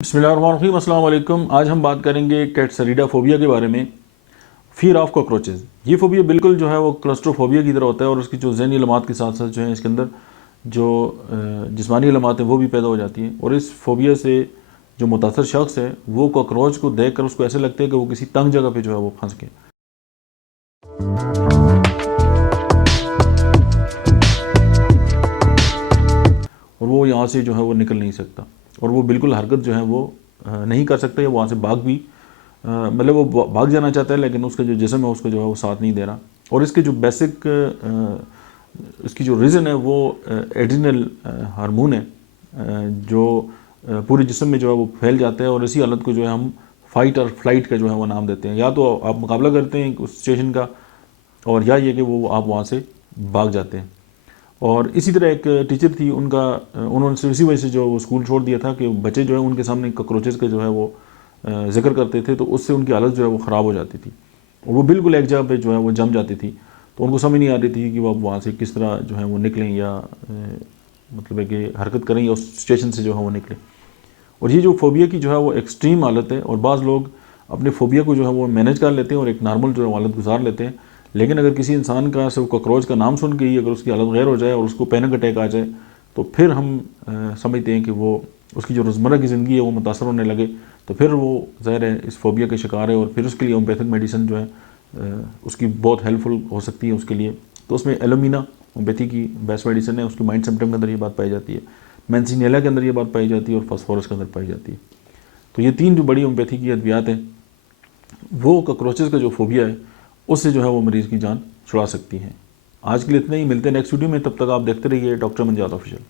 बिस्मिल्लाहिर्रहमानिर्रहीम, अस्सलाम वालेकुम। आज हम बात करेंगे कैट्सरीडा फोबिया के बारे में। फ़ियर ऑफ कॉकरोचेज़, ये फ़ोबिया बिल्कुल जो है वो क्लस्ट्रोफोबिया की तरह होता है और उसकी जो ज़हनी अलामात के साथ साथ जो है इसके अंदर जो जिस्मानी अलामात हैं वो भी पैदा हो जाती हैं। और इस फ़ोबिया से जो मुतासर शख्स है वो कॉकरोच को देख कर उसको ऐसे लगता है कि वो किसी तंग जगह पर जो है वो फंस गया और वो यहाँ से जो है वो निकल नहीं सकता और वो बिल्कुल हरकत जो है वो नहीं कर सकता या वहाँ से भाग भी मतलब वो भाग जाना चाहता है लेकिन उसका जो जिस्म है उसको जो है वो साथ नहीं दे रहा। और इसके जो बेसिक इसकी जो रीज़न है वो एड्रिनल हार्मोन है जो पूरे जिस्म में जो है वो फैल जाता है और इसी हालत को जो है हम फ़ाइट और फ्लाइट का जो है वो नाम देते हैं। या तो आप मुकाबला करते हैं उस सिचुएशन का और या ये कि वो आप वहाँ से भाग जाते हैं। और इसी तरह एक टीचर थी उन्होंने इसी वजह से जो वो स्कूल छोड़ दिया था कि बच्चे जो है उनके सामने कॉकरोचेस का जो है वो जिक्र करते थे तो उससे उनकी हालत जो है वो ख़राब हो जाती थी और वो बिल्कुल एक जगह पे जो है वो जम जाती थी। तो उनको समझ नहीं आ रही थी कि वो अब वहाँ से किस तरह जो है वो निकलें या मतलब है कि हरकत करें या उस सिचुएशन से जो है वो निकलें। और ये जो फ़ोबिया की जो है वो एक्सट्रीम हालत है और बाज़ लोग अपने फ़ोबिया को जो है वो मैनेज कर लेते हैं और एक नॉर्मल जो है हालत गुजार लेते हैं। लेकिन अगर किसी इंसान का सिर्फ कॉकरोच का नाम सुन के ही अगर उसकी हालत गैर हो जाए और उसको पैनिक अटैक आ जाए तो फिर हम समझते हैं कि वो उसकी जो रोज़मर्रा की ज़िंदगी है वो मुतासर होने लगे। तो फिर वो ज़ाहिर है इस फ़ोबिया के शिकार है और फिर उसके लिए होम्योपैथिक मेडिसिन जो है उसकी बहुत हेल्पफुल हो सकती है उसके लिए। तो उसमें एलोमिना होम्योपैथी की बेस्ट मेडिसिन है, उसकी माइंड सिम्पटम के अंदर ये बात पाई जाती है, मैंसिनियला के अंदर ये बात पाई जाती है और फास्फोरस के अंदर पाई जाती है। तो ये तीन जो बड़ी होम्योपैथी की अद्वियात हैं वो कॉकरोचेस का जो फ़ोबिया है उससे जो है वो मरीज़ की जान छुड़ा सकती हैं। आज के लिए इतना ही, मिलते हैं नेक्स्ट वीडियो में, तब तक आप देखते रहिए डॉक्टर मंजात ऑफिशियल।